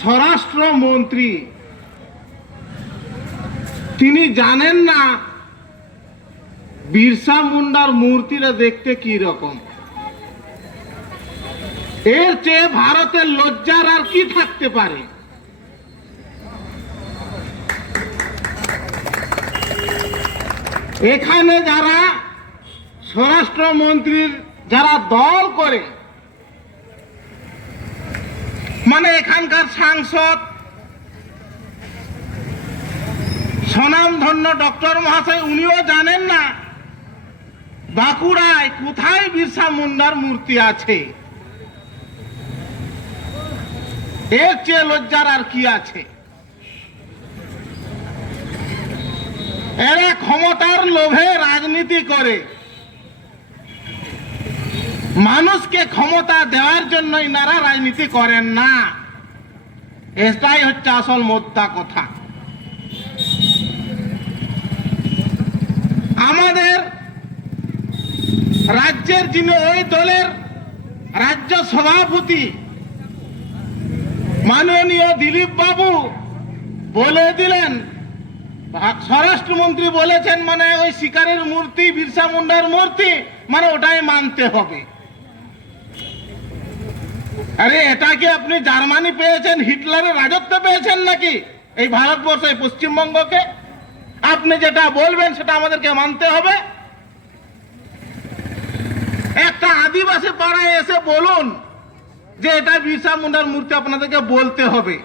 স্বরাষ্ট্রমন্ত্রী। তিনি জানেন না বিরসা মুন্ডার মূর্তিটা দেখতে কি রকম। এর চেয়ে ভারতের লজ্জার আর কি থাকতে পারে? এখানে যারা স্বরাষ্ট্রমন্ত্রীর যারা দল করে মানে এখানকার সাংসদ স্বনামধন্য ডক্টর মহাশয়, উনিও জানেন না বাঁকুড়ায় কোথায় বিরসা মুন্ডার মূর্তি আছে। এর চেয়ে লজ্জার আর কি আছে? এরা ক্ষমতার লোভে রাজনীতি করে। মানুষকে ক্ষমতা দেওয়ার জন্য ইনারা রাজনীতি করেন না। এটাই হচ্ছে আসল মোদ্দা কথা। আমাদের রাজ্যের যিনি ওই দলের রাজ্য সভাপতি, মাননীয় দিলীপ বাবু বলে দিলেন স্বরাষ্ট্রমন্ত্রী বলেছেন মানে ওই শিকারের মূর্তি, বিরসা মুন্ডার মূর্তি মানে ওটাই মানতে হবে। আরে, এটা কি আপনি জার্মানি পেয়েছেন? হিটলারের রাজত্ব পেয়েছেন নাকি? এই ভারতবর্ষে, পশ্চিমবঙ্গকে? আপনি যেটা বলবেন, সেটা আমাদেরকে মানতে হবে। একটা আদিবাসী পাড়ায় এসে বলুন যে এটা বিরসা মুন্ডার মূর্তি, আপনাদেরকে বলতে হবে।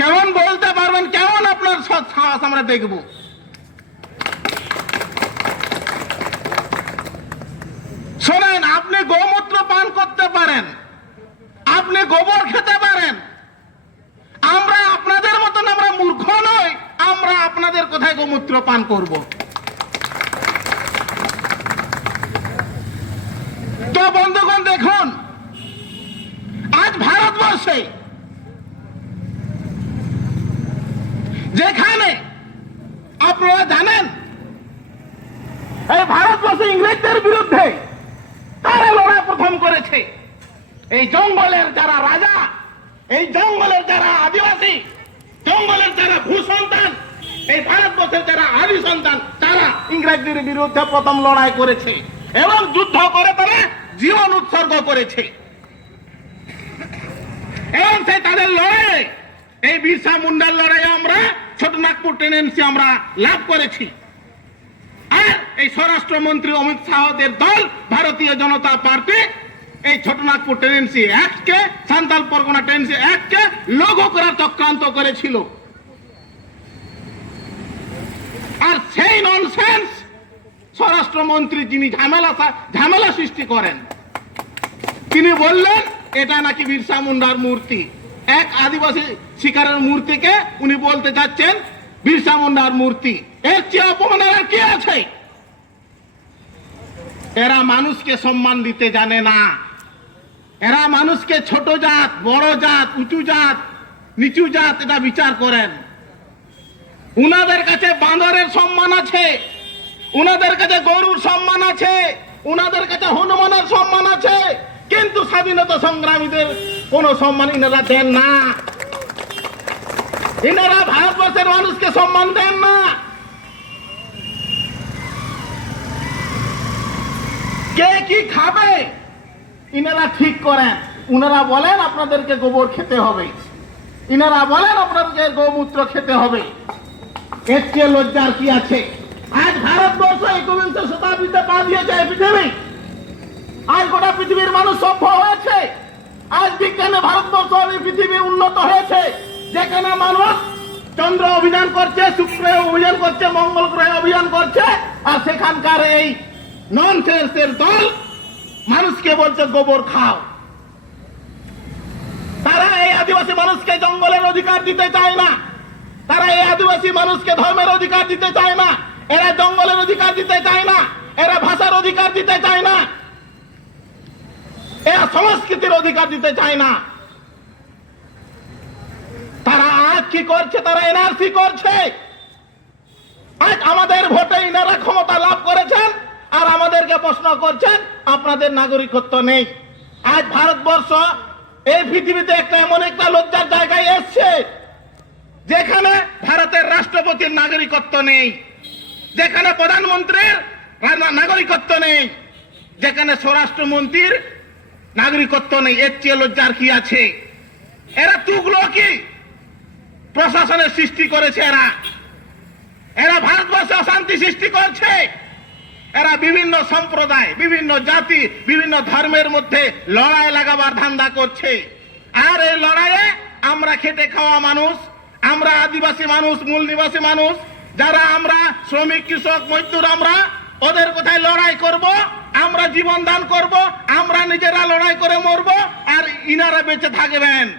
কেমন বলতে পারবেন? কেমন আপনার সাহস আমরা দেখব শোনেন আপনি গোমূত্র পান করতে পারেন। আপনি গোবর খেতে পারেন। আমরা আপনাদের মতন আমরা মূর্খ নই, আমরা আপনাদের কোথায় গোমূত্র পান করব। তো বন্ধুগণ, দেখুন, আজ ভারতবর্ষে যেখানে আপনারা জানেন, এই ভারতবর্ষে ইংরেজদের বিরুদ্ধে তারা লড়াই প্রথম করেছে এই জঙ্গলের যারা রাজা, এই জঙ্গলের যারা আদিবাসী, জঙ্গলের যারা ভূসন্তান, এই ভারতবর্ষের যারা আদি সন্তান, তারা ইংরেজদের বিরুদ্ধে প্রথম লড়াই করেছে এবং যুদ্ধ করে তারা জীবন উৎসর্গ করেছে। এবং সেই তাদের লড়াই এই বিরসা মুন্ডার লড়াই আমরা, ছোটনাগপুর টেনেন্সি আমরা লাভ করেছি। আর এই স্বরাষ্ট্রমন্ত্রী অমিত শাহদের দল, ভারতীয় জনতা পার্টি এই ছোটনাগপুর টেনেন্সি অ্যাক্টকে সান্তাল পরগনা টেনেন্সি অ্যাক্টকে লঘু করার চক্রান্ত করেছিল। আর সেই ননসেন্স স্বরাষ্ট্রমন্ত্রী যিনি ঝামেলা ঝামেলা সৃষ্টি করেন, তিনি বললেন, এটা নাকি বিরসা মুন্ডার মূর্তি। এক আদিবাসী শিকারের মূর্তিকে উনি বলতে চাচ্ছেন বিরসা মুন্ডার মূর্তি। এর চেয়ে অপমানের কি আছে? এরা মানুষকে সম্মান দিতে জানে না। এরা মানুষকে ছোট জাত, বড় জাত, উঁচু জাত, নিচু জাত এটা বিচার করেন। উনাদের কাছে বাঁদরের সম্মান আছে, উনাদের কাছে গরুর সম্মান আছে, উনাদের কাছে হনুমানের সম্মান আছে, কিন্তু স্বাধীনতা সংগ্রামীদের কোন সম্মান ইনারা দেন না। ইনারা ভারতবর্ষের মানুষকে সম্মান দেন না। কে কি খাবে? ইনারা ঠিক করেন। উনারা বলেন আপনাদেরকে গোবর খেতে হবে। ইনারা বলেন আপনাদেরকে গোমূত্র খেতে হবে। এর চেয়ে লজ্জার কি আছে? আজ ভারতবর্ষ একবিংশ শতাব্দীতে পা দিয়েছে পৃথিবী। আজ গোটা পৃথিবীর মানুষ সভ্য হয়েছে। আজ বিজ্ঞানে ভারতবর্ষ এই পৃথিবী উন্নত হয়েছে। যেখানে মানুষ চন্দ্র অভিযান করছে, শুক্র অভিযান করছে, মঙ্গল গ্রহে অভিযান করছে, আর সেখানকার এই নন সেন্সের দল মানুষকে বলছে গোবর খাও। তারা এই আদিবাসী মানুষকে জঙ্গলের অধিকার দিতে চায় না। তারা এই আদিবাসী মানুষকে ধর্মের অধিকার দিতে চায় না। এরা জঙ্গলের অধিকার দিতে চায় না। এরা ভাষার অধিকার দিতে চায় না। এরা সংস্কৃতির অধিকার দিতে চায় না। তারা আজ কি করছে? তারা এনআরসি করছে আজ আমাদের ভোটে ইনারা ক্ষমতা লাভ করেছেন আর আমাদেরকে প্রশ্ন করছেন, আপনাদের নাগরিকত্ব নেই। আজ ভারতবর্ষ এই পৃথিবীতে একটা এমন একটা লজ্জার জায়গায় এসছে, যেখানে ভারতের রাষ্ট্রপতির নাগরিকত্ব নেই, যেখানে প্রধানমন্ত্রীর নাগরিকত্ব নেই, যেখানে স্বরাষ্ট্রমন্ত্রীর নাগরিকত্ব নেই। এর চেয়ে লজ্জার কি আছে? এরা তুগলো কি? প্রশাসনের সৃষ্টি করেছে এরা। এরা ভারতবর্ষে অশান্তি সৃষ্টি করছে। এরা বিভিন্ন সম্প্রদায়, বিভিন্ন জাতি, বিভিন্ন ধর্মের মধ্যে লড়াই লাগাবার ধান্দা করছে। আর এই লড়াইয়ে আমরা খেটে খাওয়া মানুষ, আমরা আদিবাসী মানুষ, মূল নিবাসী মানুষ, যারা আমরা শ্রমিক, কৃষক, মজদুর, আমরা, ওদের কোথায় লড়াই করব? আমরা জীবন দান করব, আমরা নিজেরা লড়াই করে মরব, আর ইনারা বেঁচে থাকবেন।